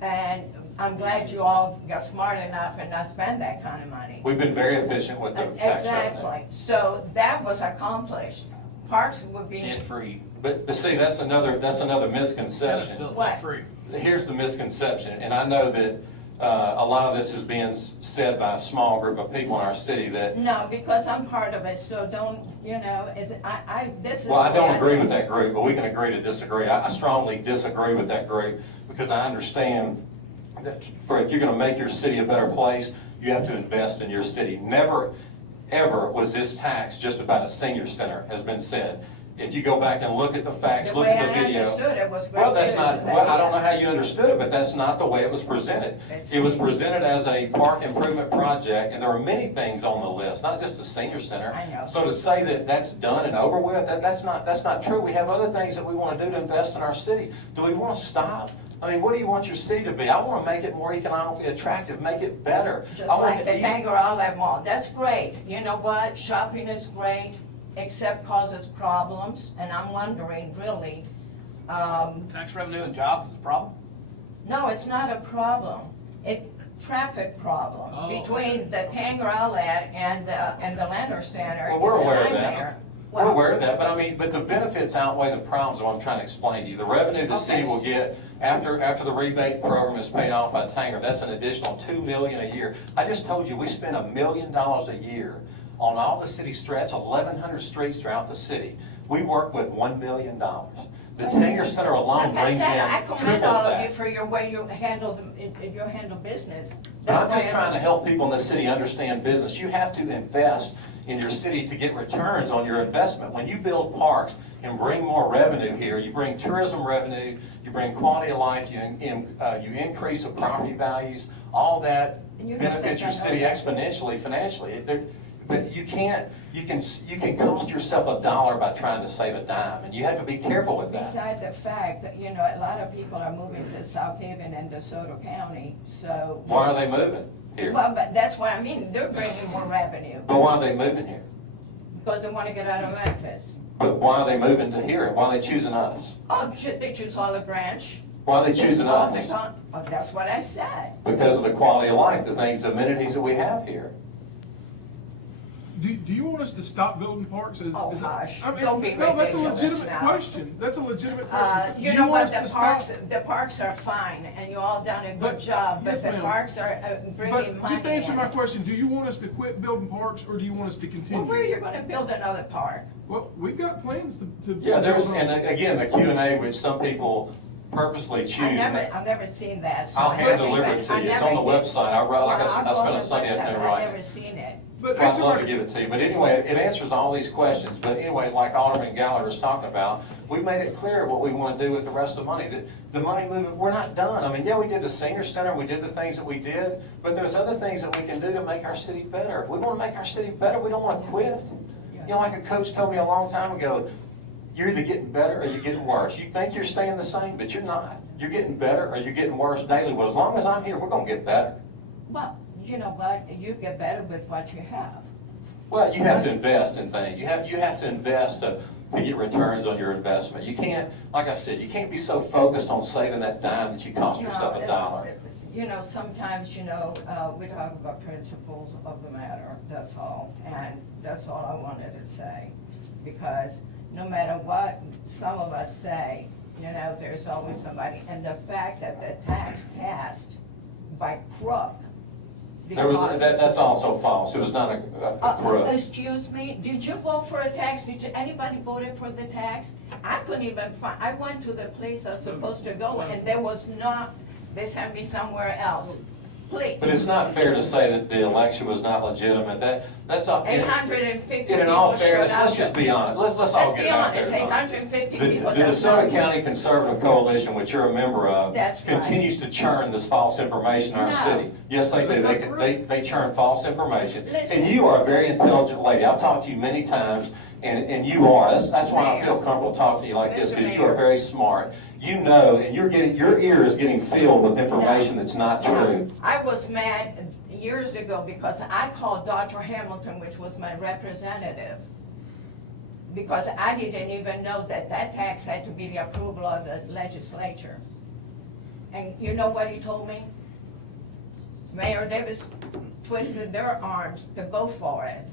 And I'm glad you all got smart enough and not spend that kind of money. We've been very efficient with the tax revenue. Exactly, so that was accomplished. Parks would be. Debt-free. But see, that's another misconception. Built What? debt-free. Here's the misconception, and I know that a lot of this is being said by a small group of people in our city that, No, because I'm part of it, so don't, this is. well, I the way don't agree do with it. that group, but we can agree to disagree. I strongly disagree with that group because I understand that if you're gonna make your city a better place, you have to invest in your city. Never, ever was this tax just about a senior center, has been said. If you go back and look at the facts, The look way at the I video. understood it was Greg Well, that's not, Davis's well, I don't know idea. how you understood it, but that's not the way it was presented. It's- It was presented as a park improvement project, and there were many things on the list, not just the senior center. I know. So to say that that's done and over with, that's not true. We have other things that we want to do to invest in our city. Do we want to stop? I mean, what do you want your city to be? I want to make it more economically attractive, make it better. Just I want like the to eat- Tanger Outlet Mall, that's great. You know what, shopping is great, except causes problems, and I'm wondering, really, Tax revenue and jobs is a problem? no, it's not a problem. Traffic problem Oh, between the Tanger Outlet and the Lander Center. Well, we're It's a aware of nightmare. that. We're Well, aware of that, but I mean, but the benefits outweigh the problems, what I'm trying to explain to you. The revenue the city Okay. will get after the rebate program is paid off by Tanger, that's an additional $2 million a year. I just told you, we spend $1 million a year on all the city streets, 1,100 streets throughout the city. We work with $1 million. The Tanger Center alone Like I brings said, I in commend triples all of you that. for your way you handle business. But I'm That's just why trying to help people in the city understand business. You have to invest in your city to get returns on your investment. When you build parks and bring more revenue here, you bring tourism revenue, you bring quality of life, you increase the property values, all that And you don't benefits your think I know city that. exponentially financially. But you can cost yourself $1 by trying to save a dime, and you have to be careful with that. Beside the fact that, a lot of people are moving to Southaven and DeSoto County, so. Why are they moving here? Well, but that's what I mean, they're bringing more revenue, But why are they moving here? because they want to get out of Memphis. But why are they moving to here? Why are they choosing us? Oh, they choose Olive Branch. Why are they choosing Oh, us? that's what I said. Because of the quality of life, the things, the amenities that we have here. Do you want us to stop building parks? Oh, that- hush. I mean, Don't be no, that's a ridiculous legitimate now. question. That's a legitimate question. Do You know want what, us to the stop- parks are fine, and you all done a good But- job, but yes, the ma'am. parks are bringing money in. But just answer my question, do you want us to quit building parks, or do you want us to Well, continue? where are you gonna build another park? Well, we've got plans to. Yeah, there's, build on- and again, the Q&A, which some people purposely choose. I've never seen that. so I'll I hand never deliver even- it to I you. It's never on the did- website. I wrote, like I said, I Well, I'll spent go a on Sunday the website, afternoon but writing I've never it. seen it. But I'd answer love my- to give it to you, but anyway, it answers all these questions. But anyway, like Alderman Gallagher was talking about, we've made it clear what we want to do with the rest of the money. The money movement, we're not done. I mean, yeah, we did the senior center, we did the things that we did, but there's other things that we can do to make our city better. If we want to make our city better, we don't want to quit. Like a coach told me a long time ago, you're either getting better or you're getting worse. You think you're staying the same, but you're not. You're getting better or you're getting worse daily. Well, as long as I'm here, we're going to get better. Well, you know what, you get better with what you have. Well, you have to invest in things. You have to invest to get returns on your investment. You can't, like I said, you can't be so focused on saving that dime that you cost yourself a dollar. You know, sometimes, you know, we talk about principles of the matter, that's all. And that's all I wanted to say. Because no matter what some of us say, you know, there's always somebody. And the fact that the tax passed by crook. That's also false. It was not a crook. Excuse me, did you vote for a tax? Anybody voted for the tax? I couldn't even find, I went to the place I was supposed to go and there was not, they sent me somewhere else. Please. But it's not fair to say that the election was not legitimate. That's all. 850 In all people showed fairness, up. let's just be honest. Let's all Let's get be out honest, there. 850 The people. DeSoto that's not- County Conservative Coalition, which you're a member of, That's right. continues to churn this false information in our No. city. Yes, they do. That's not They churn false information. Listen. And you are a very intelligent lady. I've talked to you many times, and you are. That's why I Mayor. feel comfortable talking to you like this, Mr. because you are Mayor. very smart. You know, and your ear is getting filled with information that's not true. I was mad years ago because I called Dr. Hamilton, which was my representative, because I didn't even know that that tax had to be the approval of the legislature. And you know what he told me? Mayor Davis twisted their arms to vote for it.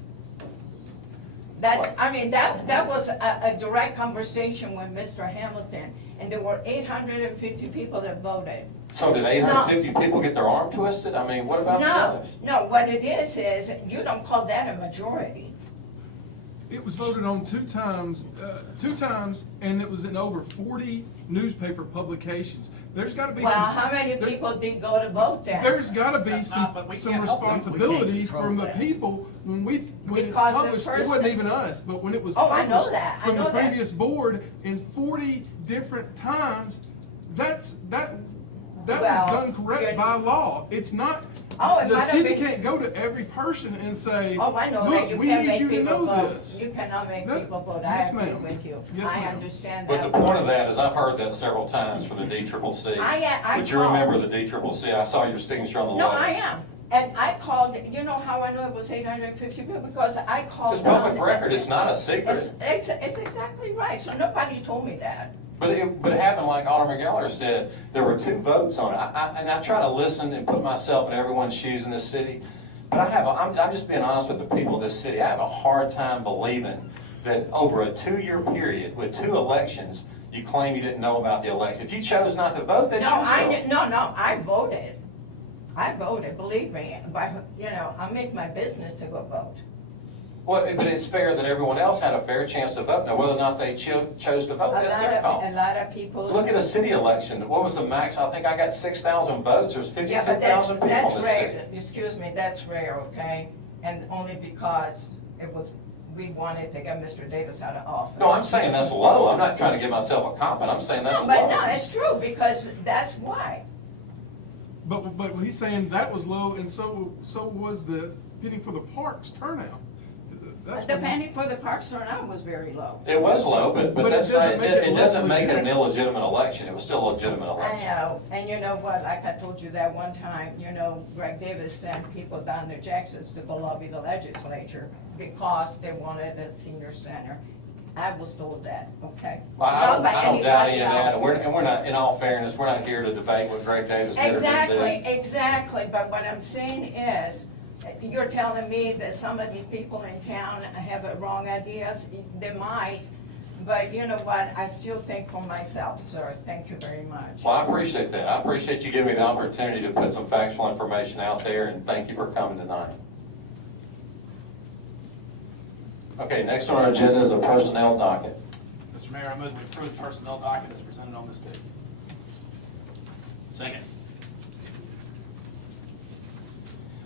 I mean, that was a direct conversation with Mr. Hamilton, and there were 850 people that voted. So did 850 people get their arm twisted? I mean, what about the No, others? no, what it is you don't call that a majority. It was voted on two times, and it was in over 40 newspaper publications. There's gotta be Well, some. how many people did go to vote then? There's gotta be That's some not- but we some can't help it. We can't responsibility control from the that. people when it's Because the published. It first wasn't thing- even us, but when it was Oh, I know published that. I from the know that. previous board in 40 different times, that was Well, done correct you're- by law. It's not. Oh, it The might have city been- can't go to every person and say, Oh, I know that, look, you we can't need make you to people know vote. this. You cannot make That- people vote, yes, I agree ma'am. with you. Yes, I ma'am. understand But that. the point of that is, I've heard that several times from the DCCC. I But you're a called- member of the DCCC. I saw your signature on the No, letter. I am. And I called, you know how I know it was 850 people? Because I called. It's public down- record. It's not a secret. It's exactly right, so nobody told me that. But it happened like Alderman Gallagher said, there were 2 votes on it. And I try to listen and put myself in everyone's shoes in this city. But I'm just being honest with the people of this city. I have a hard time believing that over a 2-year period with 2 elections, you claim you didn't know about the election. If you chose not to vote, that's No, your choice. no, I voted. I voted, believe me, but, you know, I make my business to go vote. Well, but it's fair that everyone else had a fair chance to vote. Now, whether or not they chose to vote, that's their call. A lot of people. Look at a city election. What was the max? I think I got 6,000 votes. There's Yeah, but that's 52,000 people in this rare, city. excuse me, that's rare, okay? And only because we wanted to get Mr. Davis out of office. No, I'm saying that's low. I'm not trying to give myself a compliment. I'm saying that's No, low. but no, it's true, because that's why. But he's saying that was low, and so was the penny for the parks turnout. That's The what he's- penny for the parks turnout was very low. It was low, but But it that's doesn't not, make it it less doesn't make it an legitimate. illegitimate election. It was still a legitimate I election. know, and you know what, like I told you that one time, you know, Greg Davis sent people down to Jackson's to lobby the legislature because they wanted a senior center. I was told that, okay? Well, Not by I don't doubt any anybody of that. else. And we're not, in all fairness, we're not here to debate what Greg Davis did or didn't do. Exactly, but what I'm saying is, you're telling me that some of these people in town have wrong ideas, they might, but you know what, I still think for myself, sir, thank you very much. Well, I appreciate that. I appreciate you giving me the opportunity to put some factual information out there, and thank you for coming tonight. Okay, next on our agenda is a personnel docket. Mr. Mayor, I move we approve the personnel docket as presented on this date. Second.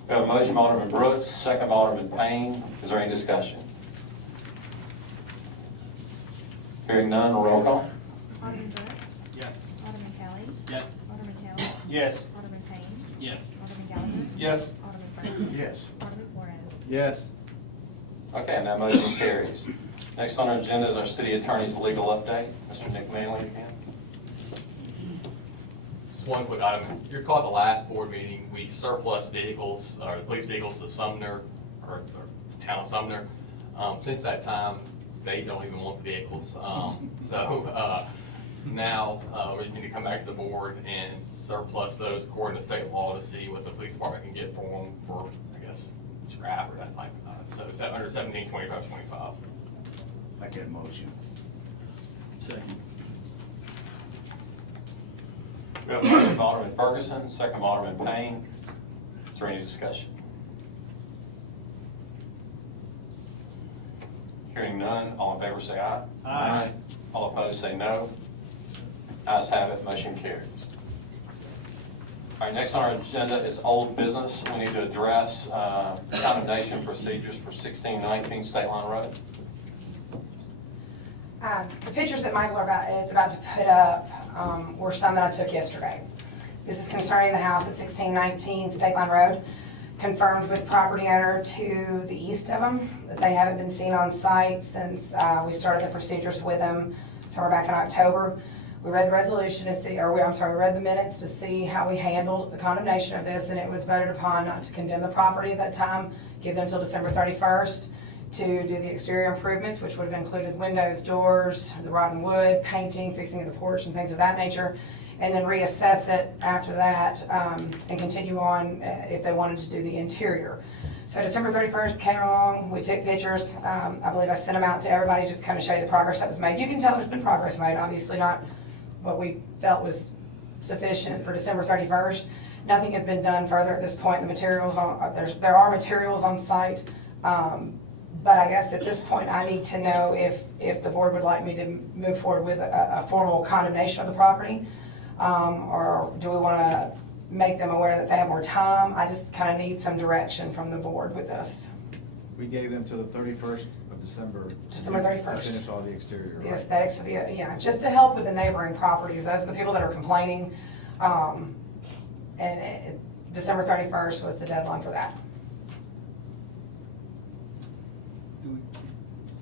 We have a motion by Alderman Brooks, second by Alderman Payne. Is there any discussion? Hearing none, roll call. Alderman Brooks. Yes. Alderman Kelly. Yes. Alderman Hill. Yes. Alderman Payne. Yes. Alderman Gallagher. Yes. Alderman Burns. Yes. Alderman Flores. Yes. Okay, and that motion carries. Next on our agenda is our city attorney's legal update. Mr. Nick Manley again. Just one quick item. You recall at the last board meeting, we surplus vehicles, or police vehicles to Sumner, or town of Sumner. Since that time, they don't even want the vehicles. Now, we just need to come back to the board and surplus those according to state law to see what the police department can get for them for, I guess, scrap or that type of, so it's under 1725/25. Make that motion. Second. We have a motion from Alderman Ferguson, second from Alderman Payne. Is there any discussion? Hearing none, all in favor say aye. Aye. All opposed say no. Ayes have it, motion carries. All right, next on our agenda is old business. We need to address condemnation procedures for 1619 State Line Road. The pictures that Michael is about to put up were some that I took yesterday. This is concerning the house at 1619 State Line Road, confirmed with property owner to the east of them that they haven't been seen on site since we started the procedures with them somewhere back in October. We read the resolution to see, we read the minutes to see how we handled the condemnation of this, and it was voted upon not to condemn the property at that time, give them till December 31st to do the exterior improvements, which would have included windows, doors, the rotten wood, painting, fixing of the porch, and things of that nature, and then reassess it after that and continue on if they wanted to do the interior. So December 31st came along, we took pictures. I believe I sent them out to everybody just to kind of show you the progress that was made. You can tell there's been progress made, obviously not what we felt was sufficient for December 31st. Nothing has been done further at this point. The materials there are materials on site, but I guess at this point I need to know if the board would like me to move forward with a formal condemnation of the property, or do we want to make them aware that they have more time? I just kind of need some direction from the board with this. We gave them till the 31st of December. December 31st. To finish all the exterior, The right? aesthetics of yeah, just to help with the neighboring properties. Those are the people that are complaining. December 31st was the deadline for that.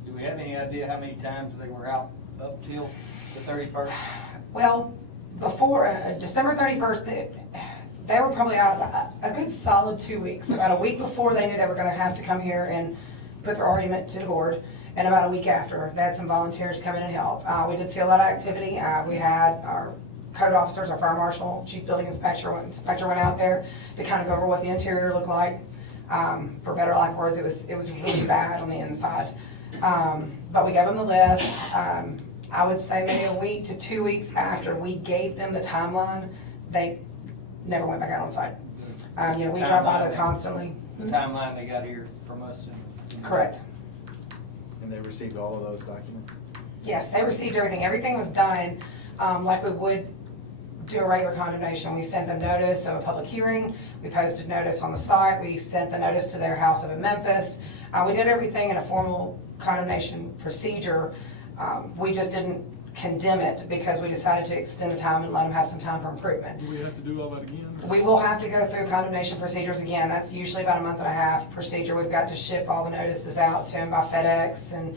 Do we have any idea how many times they were out up till the 31st? Well, before December 31st, they were probably out a good solid 2 weeks. About a week before they knew they were going to have to come here and put their argument to the board, and about a week after, they had some volunteers come in and help. We did see a lot of activity. We had our code officers, our fire marshal, chief building inspector went out there to kind of go over what the interior looked like. For better or lack of words, it was really bad on the inside. But we gave them the list. I would say maybe a week to 2 weeks after we gave them the timeline, they never went back out on site. We drive by there constantly. The timeline they got here from us. Correct. And they received all of those documents? Yes, they received everything. Everything was done like we would do a regular condemnation. We sent them notice of a public hearing. We posted notice on the site. We sent the notice to their house up in Memphis. We did everything in a formal condemnation procedure. We just didn't condemn it because we decided to extend the time and let them have some time for improvement. Do we have to do all that again? We will have to go through condemnation procedures again. That's usually about a month and a half procedure. We've got to ship all the notices out to them by FedEx and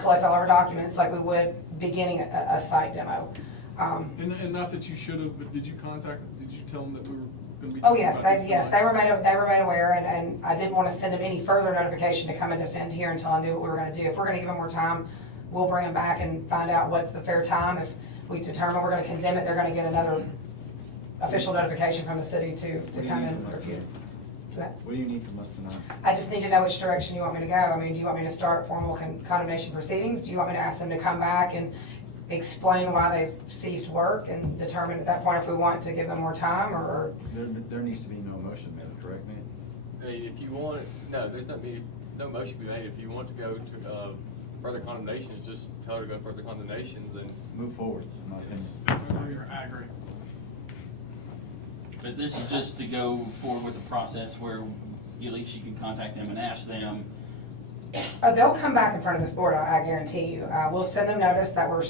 collect all our documents like we would beginning a site demo. And not that you should have, but did you tell them that we were going to be? Oh, yes, talking about this yes, tonight? they were made aware, and I didn't want to send them any further notification to come and defend here until I knew what we were going to do. If we're going to give them more time, we'll bring them back and find out what's the fair time. If we determine we're going to condemn it, they're going to get another official notification from the city to come and refute it. What do you need from us tonight? I just need to know which direction you want me to go. I mean, do you want me to start formal condemnation proceedings? Do you want me to ask them to come back and explain why they've ceased work and determine at that point if we want to give them more time, or? There needs to be no motion made, correct me? If you want, no, there's no motion to be made. If you want to go to further condemnations, just tell her to go further condemnations and Move forward, in my opinion. I agree. But this is just to go forward with the process where at least you can contact them and ask them. They'll come back in front of this board, I guarantee you. We'll send them notice that we're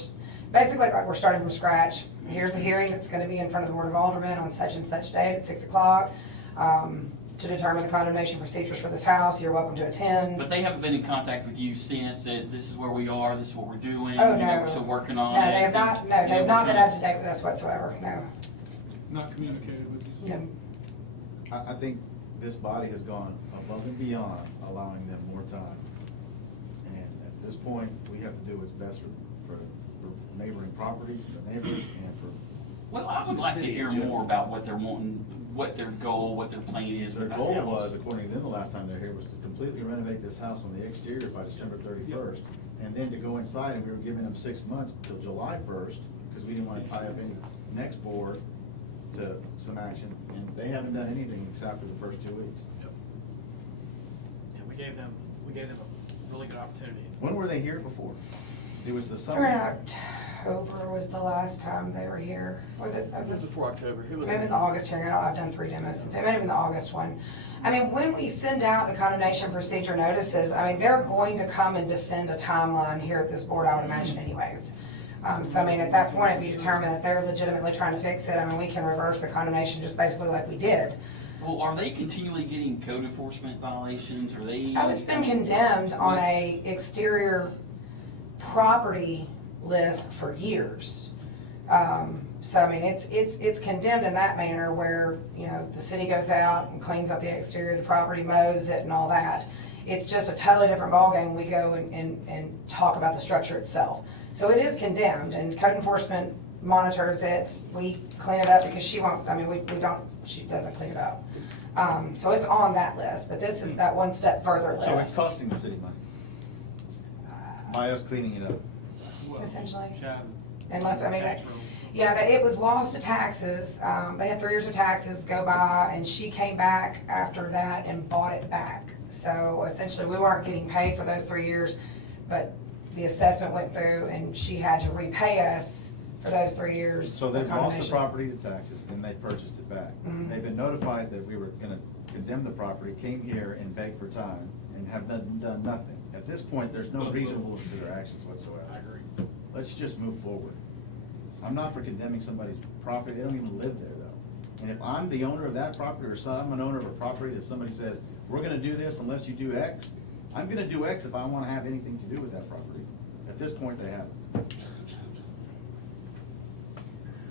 basically like we're starting from scratch. Here's a hearing that's going to be in front of the Board of Aldermen on such and such date at 6 o'clock to determine the condemnation procedures for this house. You're welcome to attend. But they haven't been in contact with you since that this is where we are, this is what we're doing. Oh, you know, no. we're still working on No, it. they have not. No, they've not been up to date with us whatsoever. No. Not communicated with you? No. I think this body has gone above and beyond allowing them more time. And at this point, we have to do what's best for neighboring properties, and the neighbors, and for. Well, I would like to hear more about what they're wanting, what their goal, what their plan is Their with the goal house. was, according to them the last time they were here, was to completely renovate this house on the exterior by December 31st. And then to go inside, and we were giving them 6 months until July 1st, because we didn't want to tie up any next board to some action. And they haven't done anything except for the first 2 weeks. Yeah, we gave them a really good opportunity. When were they here before? It was the Or in summer. October was the last time they were here. Was it? It was before October. It was. Maybe in the August hearing. I've done 3 demos since. Maybe in the August one. I mean, when we send out the condemnation procedure notices, I mean, they're going to come and defend a timeline here at this board, I would imagine anyways. So I mean, at that point, if you determine that they're legitimately trying to fix it, I mean, we can reverse the condemnation just basically like we did. Well, are they continually getting code enforcement violations? Are they? Oh, it's been condemned on a exterior property list for years. So I mean, it's condemned in that manner where, you know, the city goes out and cleans up the exterior of the property, mows it and all that. It's just a totally different ballgame when we go and talk about the structure itself. So it is condemned, and code enforcement monitors it. We clean it up because she won't, I mean, she doesn't clean it up. So it's on that list, but this is that one step further list. So it's costing the city money by us cleaning it up. Essentially. Should- Unless, I mean, tax rules. yeah, but it was lost to taxes. They had 3 years of taxes go by, and she came back after that and bought it back. So essentially, we weren't getting paid for those 3 years, but the assessment went through, and she had to repay us for those 3 years. So they've of lost the condemnation. property to taxes, then they purchased it back. Mhm. They've been notified that we were gonna condemn the property, came here and begged for time, and have done nothing. At this point, there's no reasonableness to their actions whatsoever. I agree. Let's just move forward. I'm not for condemning somebody's property, they don't even live there though. And if I'm the owner of that property, or I'm an owner of a property that somebody says, we're gonna do this unless you do X, I'm gonna do X if I wanna have anything to do with that property. At this point, they haven't.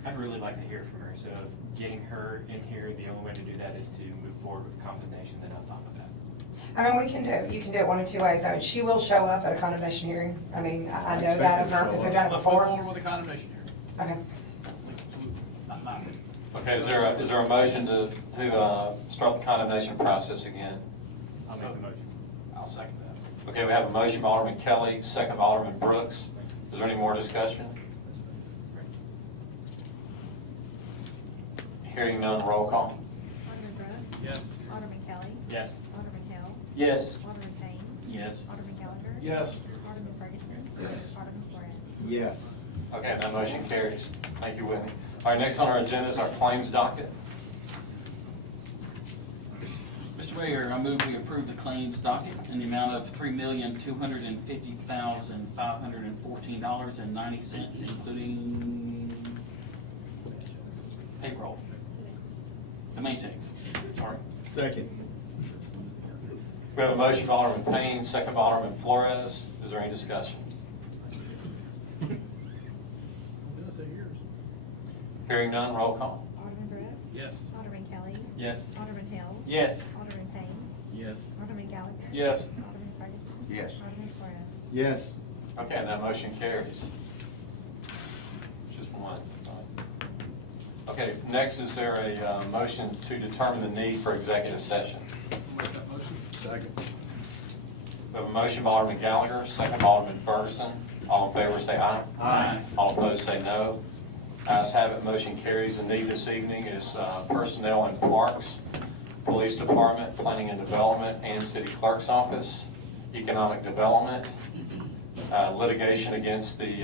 I'd really like to hear from her, so if getting her in here, the only way to do that is to move forward with condemnation, then I'm fine with that. I mean, you can do it one of 2 ways. I mean, she will show up at a condemnation hearing. I mean, I know that of her because we've done it Let's move before. forward with the condemnation here. Okay. Okay, is there a motion to start the condemnation process again? I'll make the motion. I'll second that. Okay, we have a motion by Alderman Kelly, second by Alderman Brooks. Is there any more discussion? Hearing none, roll call. Alderman Brooks. Yes. Alderman Kelly. Yes. Alderman Hill. Yes. Alderman Payne. Yes. Alderman Gallagher. Yes. Alderman Ferguson. Yes. Alderman Flores. Yes. Okay, that motion carries. Thank you, Whitney. All right, next on our agenda is our claims docket. Mr. Mayor, I move we approve the claims docket in the amount of $3,250,514.90, including payroll. The main checks, sorry. Second. We have a motion by Alderman Payne, second by Alderman Flores. Is there any discussion? Hearing none, roll call. Alderman Brooks. Yes. Alderman Kelly. Yes. Alderman Hill. Yes. Alderman Payne. Yes. Alderman Gallagher. Yes. Alderman Ferguson. Yes. Alderman Flores. Yes. Okay, and that motion carries. Just one. Okay, next, is there a motion to determine the need for executive session? Make that motion. Second. We have a motion by Alderman Gallagher, second by Alderman Ferguson. All in favor say aye. Aye. All opposed say no. Ayes have it, motion carries. The need this evening is personnel and parks, police department, planning and development, and city clerk's office, economic development, litigation against the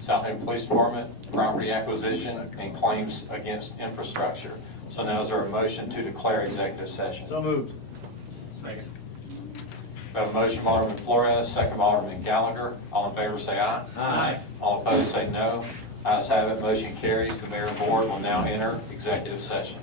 Southaven Police Department, property acquisition, and claims against infrastructure. So now is there a motion to declare executive session? So moved. Second. We have a motion by Alderman Flores, second by Alderman Gallagher. All in favor say aye. Aye. All opposed say no. Ayes have it, motion carries. The mayor and board will now enter executive session.